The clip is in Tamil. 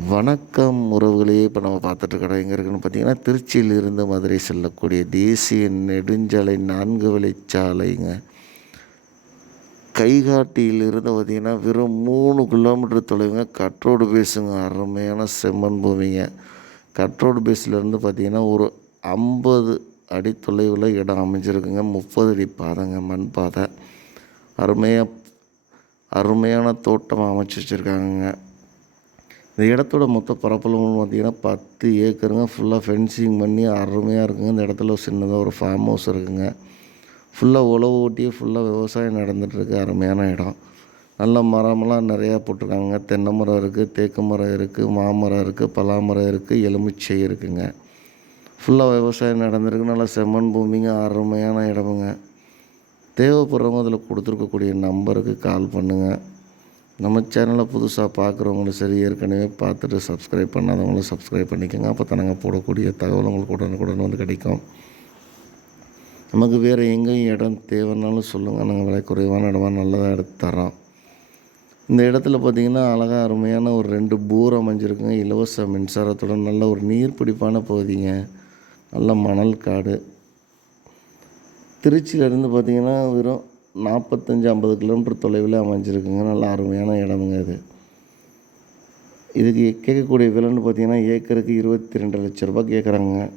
வணக்கம் உறவுகளே. இப்போ நம்ம பார்த்துட்ருக்க எங்கே இருக்குன்னு பார்த்தீங்கன்னா திருச்சியிலிருந்து மதுரை செல்லக்கூடிய தேசிய நெடுஞ்சாலை நான்கு வழிச்சாலைங்க கைகாட்டியிலிருந்து பார்த்தீங்கன்னா வெறும் மூணு கிலோமீட்டர் தொலைவுங்க. கட்ரோடு பேஸுங்க அருமையான செம்மண் பூமிங்க. கட்ரோடு பேஸ்லேருந்து பார்த்திங்கன்னா ஒரு ஐம்பது அடி தொலைவில் இடம் அமைஞ்சிருக்குங்க. முப்பது அடி பாதைங்க மண் பாதை. அருமையாக அருமையான தோட்டம் அமைச்சு வச்சுருக்காங்க இந்த இடத்தோட மொத்த பரப்பளவுன்னு பார்த்தீங்கன்னா பத்து ஏக்கருங்க. ஃபுல்லாக ஃபென்சிங் பண்ணி அருமையாக இருக்குங்க. இந்த இடத்துல ஒரு சின்னதாக ஒரு ஃபார்ம் ஹவுஸ் இருக்குங்க. ஃபுல்லாக உழவு ஓட்டியே ஃபுல்லாக விவசாயம் நடந்துகிட்ருக்கு அருமையான இடம். நல்ல மரமெல்லாம் நிறையா போட்டிருக்காங்க. தென்னை மரம் இருக்குது தேக்கு மரம் இருக்குது மாமரம் இருக்குது பலாமரம் இருக்குது எலுமிச்சை இருக்குங்க. ஃபுல்லாக விவசாயம் நடந்திருக்கு. நல்லா செம்மண் பூமிங்க. அருமையான இடமுங்க. தேவைப்படுறவங்க அதில் கொடுத்துருக்கக்கூடிய நம்பருக்கு கால் பண்ணுங்கள் நம்ம சேனலை புதுசாக பார்க்குறவங்களும் சரி ஏற்கனவே பார்த்துட்டு சப்ஸ்கிரைப் பண்ணாதவங்களும் சப்ஸ்கிரைப் பண்ணிக்கோங்க. அப்போ தான் நாங்கள் போடக்கூடிய தகவல் உங்களுக்கு உடனுக்குடன் வந்து கிடைக்கும். நமக்கு வேறு எங்கேயும் இடம் தேவைன்னாலும் சொல்லுங்கள் நாங்கள் விலை குறைவான இடமா நல்லதாக எடுத்து தரோம் இந்த இடத்துல பார்த்திங்கன்னா அழகாக அருமையான ஒரு ரெண்டு போர் அமைஞ்சிருக்குங்க. இலவச மின்சாரத்துடன் நல்ல ஒரு நீர்பிடிப்பான பகுதிங்க. நல்ல மணல் காடு. திருச்சியிலேருந்து பார்த்திங்கன்னா வெறும் நாற்பத்தஞ்சு ஐம்பது கிலோமீட்டர் தொலைவில் அமைஞ்சிருக்குங்க. நல்ல அருமையான இடமுங்க இது. இதுக்கு கேட்கக்கூடிய விலைன்னு பார்த்தீங்கன்னா ஏக்கருக்கு இருபத்தி ரெண்டு லட்ச ரூபா கேட்குறாங்க.